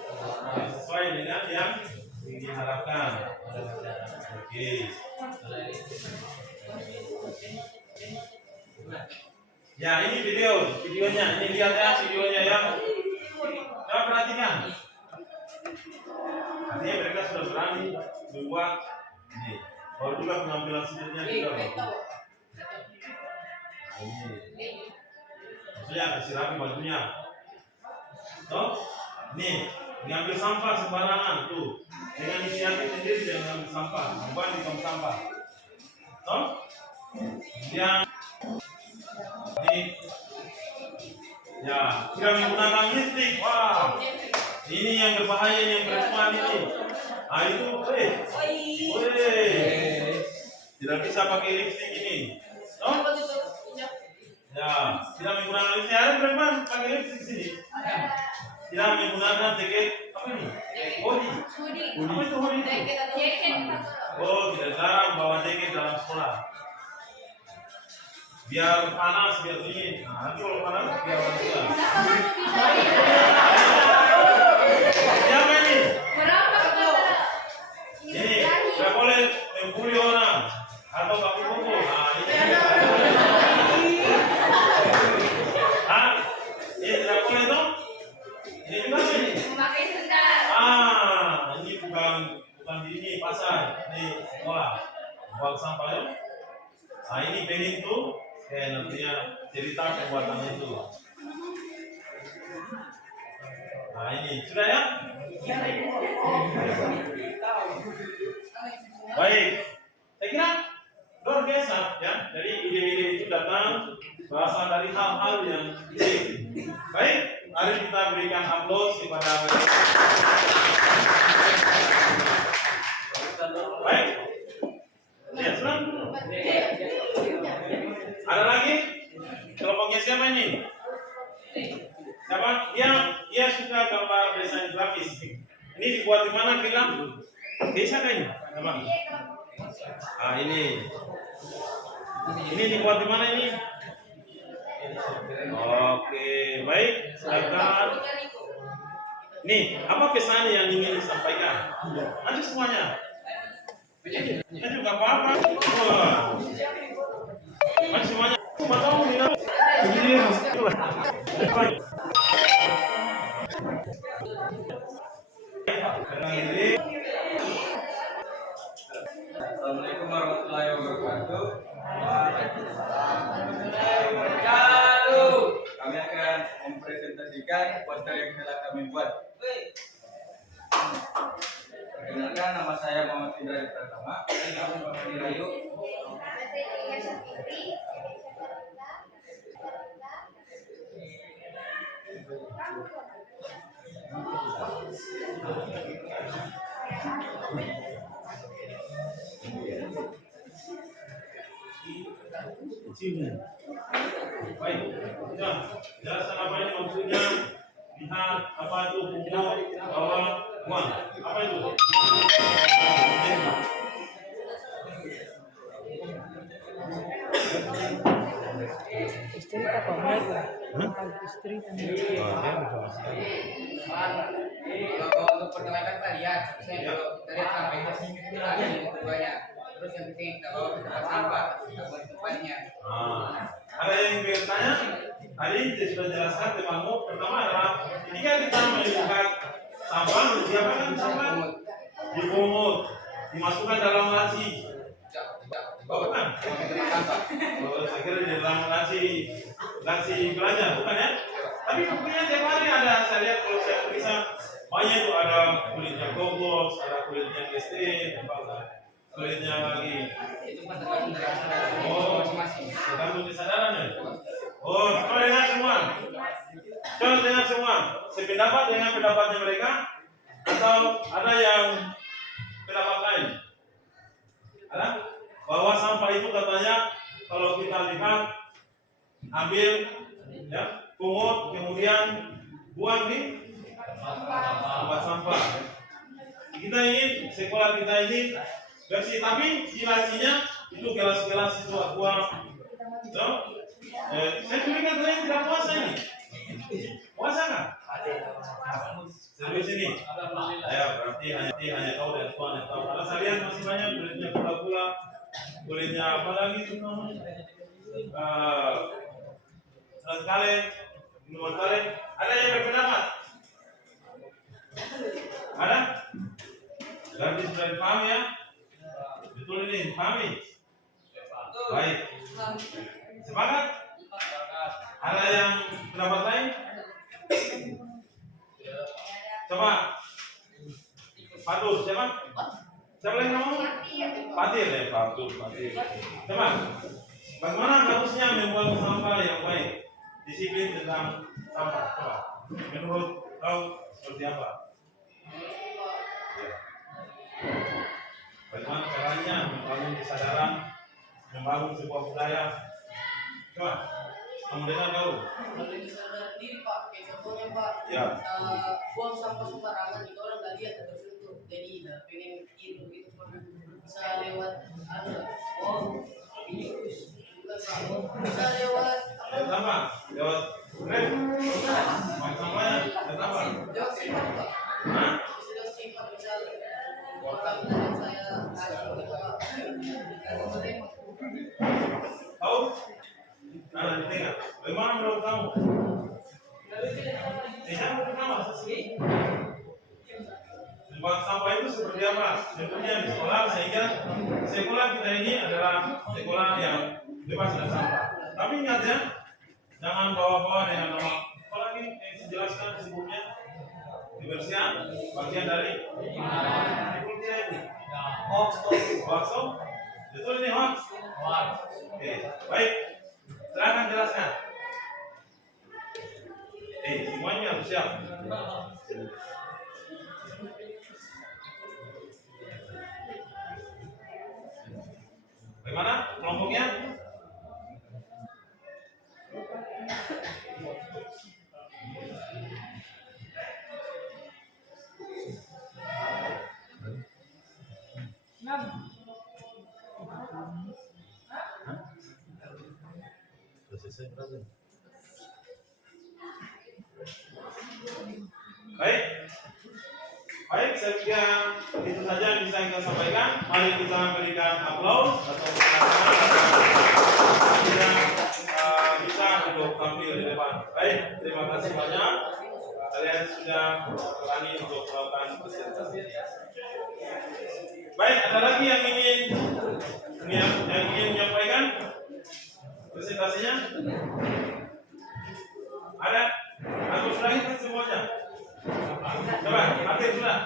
sesuai dengan yang diharapkan. Oke. Ya ini videonya, ini lihat ya videonya ya. Coba perhatikan. Artinya mereka sudah berani membuat ini. Baru juga pengambilan sudutnya juga. Ini maksudnya kasih rapi bajunya. Toh, nih ngambil sampah sembarangan tuh. Dengan inisiatif sendiri jangan ngambil sampah, bukan di tong sampah. Toh, yang ini ya tidak menggunakan lipstick. Wah, ini yang berbahaya yang perempuan ini. Ah itu, tidak bisa pakai lipstick ini. Toh? Ya, tidak menggunakan lipstick. Ada perempuan pakai lipstick sini. Tidak menggunakan jaket apa ini? Hoodie. Apa itu hoodie? Oh, tidak jarang bawa jaket dalam sekolah. Biar panas, biar dingin. Nah, nanti kalau panas biar panas. Siapa ini? Ini tidak boleh membuli orang atau baku pukul. Nah, ini. Ini tidak boleh dong. Ini juga ini. Ini bukan di ini pasar, ini sekolah. Buang sampah ya. Nah ini pengen tuh, nantinya cerita pembuatan itu. Nah ini sudah ya. Baik, saya kira luar biasa ya. Jadi ide-ide itu datang berasal dari hal-hal yang ide. Baik, mari kita berikan aplaus kepada mereka. Baik, ya senang. Ada lagi? Kelompoknya siapa ini? Siapa? Dia suka gambar desain grafis. Ini dibuat di mana bilang? Bisa kan ini? Apa? Ah ini. Ini dibuat di mana ini? Oke, baik. Silakan. Nih, apa pesan yang ingin disampaikan? Ayo semuanya. Ini juga apa-apa. Ayo semuanya. Matamu minum. Assalamualaikum warahmatullahi wabarakatuh. Kami akan mempresentasikan poster yang telah kami buat. Perkenalkan, nama saya Muhammad Indra Pratama. Saya Bapak Dirayu. Baik, ya, jelasan apa ini maksudnya? Lihat apa itu punggung, bawah, uang. Apa itu? Istri apa mereka? Istri Kalau untuk perkenalkan kalian, saya kalau kita lihat sampai ke sini keduanya. Terus yang ketiga kalau tempat sampah kita buat tempatnya. Ada yang bertanya? Tadi saya sudah jelaskan temanmu. Pertama adalah ketika kita melihat sampah, diapakan sampah? Dipungut, dimasukkan dalam laci. Bukan? Oh, saya kira di dalam laci belanja, bukan ya? Tapi buktinya tiap hari ada. Saya lihat kalau saya periksa banyak itu ada kulitnya gogos, ada kulitnya ST, kulitnya lagi. Itu kan tergantung dari kesadaran Oh, masing-masing. tergantung kesadaran ya. Oh, coba dengar semua. Coba dengar semua. Sependapat dengan pendapatnya mereka atau ada yang pendapat lain? Ada? Bahwa sampah itu katanya kalau kita lihat ambil ya, pungut kemudian buang di tempat sampah. Kita ingin sekolah kita ini bersih, tapi di lacinya itu gelas-gelas itu buang. So, saya berikan kalian tidak puasa ini. Puasa kan? Sampai sini. Ya, berarti hanya kau dan Tuhan yang tahu. Karena saya lihat masih banyak kulitnya gula-gula, kulitnya apa lagi itu namanya? Minuman kalian. Ada yang berpendapat? Ada? Berarti sudah dipahami ya? Betul ini, dipahami? Baik. Sepakat? Ada yang pendapat lain? Coba. Fatul, siapa? Siapa yang ngomong? Fatir ya, Fatul. Coba. Bagaimana harusnya membuang sampah yang baik? Disiplin tentang sampah. Coba. Menurut kau seperti apa? Bagaimana caranya membangun kesadaran, membangun sebuah budaya? Coba. Kamu dengar tahu? Lebih sadar diri Pak, kayak contohnya Pak, Ya. buang sampah sembarangan itu orang nggak lihat atau sentuh, jadi pengen itu gitu bisa lewat ini bukan Pak, bisa lewat Lewat apa? Lewat rem? Sampahnya? Lewat apa? lewat sifat Pak, Hah? bisa lewat sifat misal orang yang saya kasih gitu Pak, kita tembak. Tahu? Nah, tengok. Bagaimana menurut kamu? Tidak pertama sih. Tempat sampah itu seperti apa? Tentunya di sekolah, sehingga sekolah kita ini adalah sekolah yang bebas dari sampah. Tapi ingat ya, jangan bawa-bawa dengan nama. Apalagi yang dijelaskan sebelumnya, kebersihan bagian dari kultur ini. Hoax, betul ini hoax. Oke, baik. Silakan jelaskan. Semuanya harus siap. Bagaimana kelompoknya? Baik, saya kira itu saja yang bisa kita sampaikan. Mari kita berikan aplaus atau kita bisa untuk tampil di depan. Baik, terima kasih banyak. Kalian sudah berani untuk melakukan presentasi. Baik, ada lagi yang ingin menyampaikan presentasinya? Ada? Aku sudah hitung semuanya. Coba, akhir sudah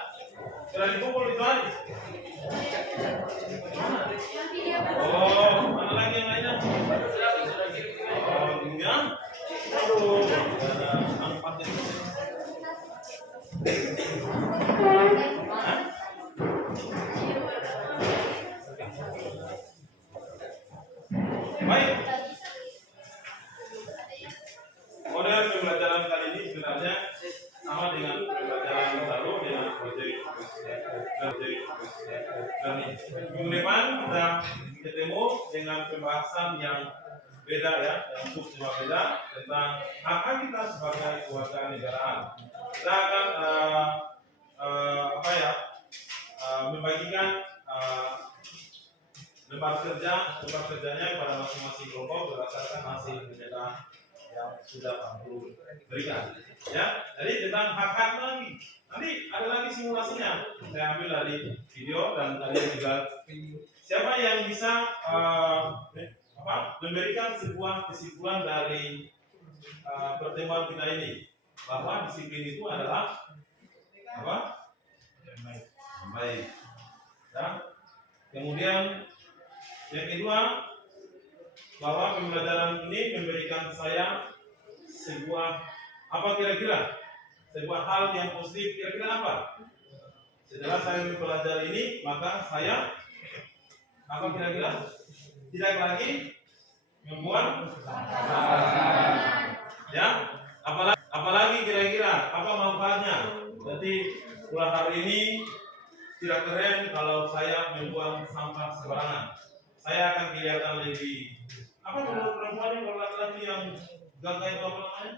dikumpul itu hari. Oh, mana lagi yang lainnya? Oh, enggak. Aduh, ada empat ini. Baik. Model pembelajaran kali ini sebenarnya sama dengan pembelajaran yang lalu dengan proyek minggu depan kita ketemu dengan pembahasan yang beda ya, yang cukup beda tentang hak kita sebagai warga negaraan. Kita akan membagikan lembar kerjanya pada masing-masing kelompok berdasarkan hasil pencetak yang sudah kamu berikan. Ya, jadi tentang hak-hak lagi. Nanti ada lagi simulasinya. Saya ambil dari video dan kalian juga. Siapa yang bisa memberikan sebuah kesimpulan dari pertemuan kita ini, bahwa disiplin itu adalah apa? Baik. Ya. Kemudian yang kedua, bahwa pembelajaran ini memberikan saya sebuah apa kira-kira? Sebuah hal yang positif kira-kira apa? Setelah saya mempelajari ini, maka saya apa kira-kira? Tidak lagi membuat ya, apalagi kira-kira apa manfaatnya? Jadi mulai hari ini tidak keren kalau saya membuang sampah sembarangan. Saya akan kelihatan lebih apa kalau perempuannya, kalau laki-laki yang gagah itu apa namanya?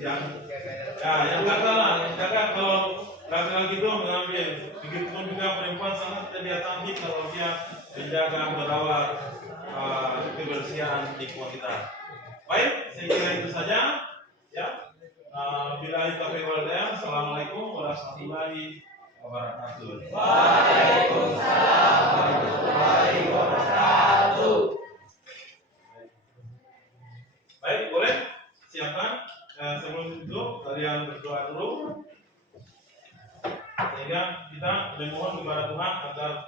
Yang gagah lah, yang gagah. Kalau laki-laki itu mengambil, begitupun juga perempuan sangat tidak cantik kalau dia menjaga merawat kebersihan lingkungan kita. Baik, saya kira itu saja. Ya, billahi taufiq wal hidayah. Assalamualaikum warahmatullahi wabarakatuh. Waalaikumsalam warahmatullahi wabarakatuh. Baik, boleh siapkan. Sebelum itu kalian berdoa dulu, sehingga kita memohon kepada Tuhan agar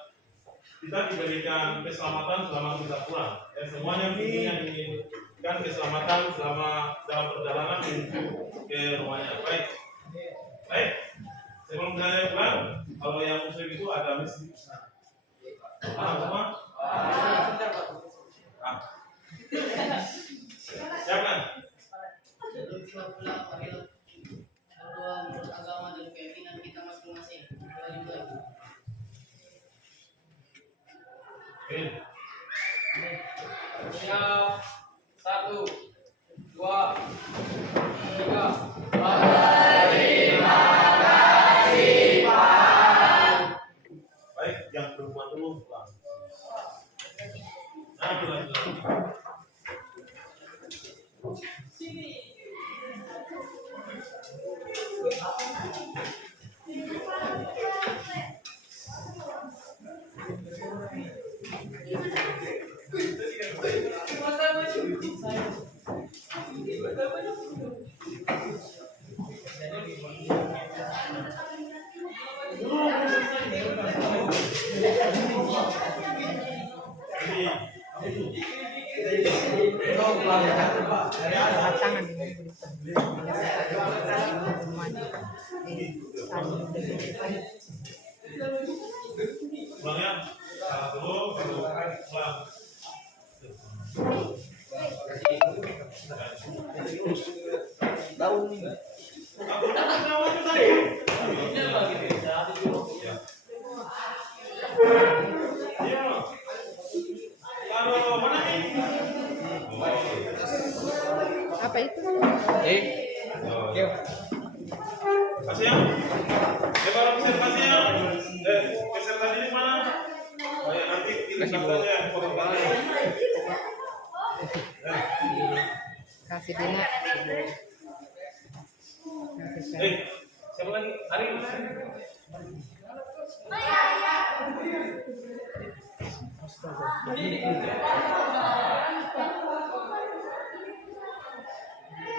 kita diberikan keselamatan selama kita pulang. Ya, semuanya menginginkan keselamatan selama dalam perjalanan menuju ke rumahnya. Baik. Sebelum kalian pulang, kalau yang muslim itu ada misi. Paham semua? Siapkan. Sebelum kita pulang, marilah berdoa menurut agama dan keyakinan kita masing-masing. Siap. 1, 2, 3. Baik, yang perempuan dulu pulang. Nah, pulang. Tangan Pulangnya salah dulu, baru pulang. Tahu nih. Aku tak tahu itu tadi. Iya. Kalau mana nih? apa itu? Kasih ya. Baru observasi ya. Observasi di mana? Oh ya, nanti kirim saja foto-fotonya. Kasih Dina. Siapa lagi? Ari.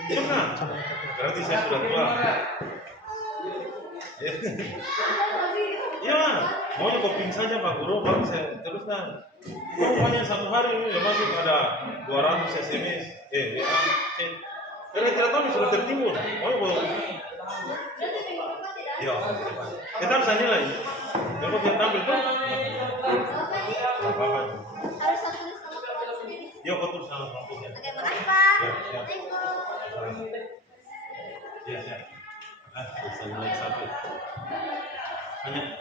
Pernah? Berarti saya sudah tua. Ya, mau koping saja Pak Guru, baru saya teruskan. Pokoknya satu hari ini ya masuk ada 200 SMS, WA, chat. Kira-kira kami sudah tertimbun. Ya, kita bisa nilai. Dapat yang tampil tuh. Apa? Harus tulis nama keluarga sendiri. Ya, betul sama kampusnya. Oke, makasih Pak. Ya, ya. Thank you. Ya, siap. Bisa mulai satu. Hanya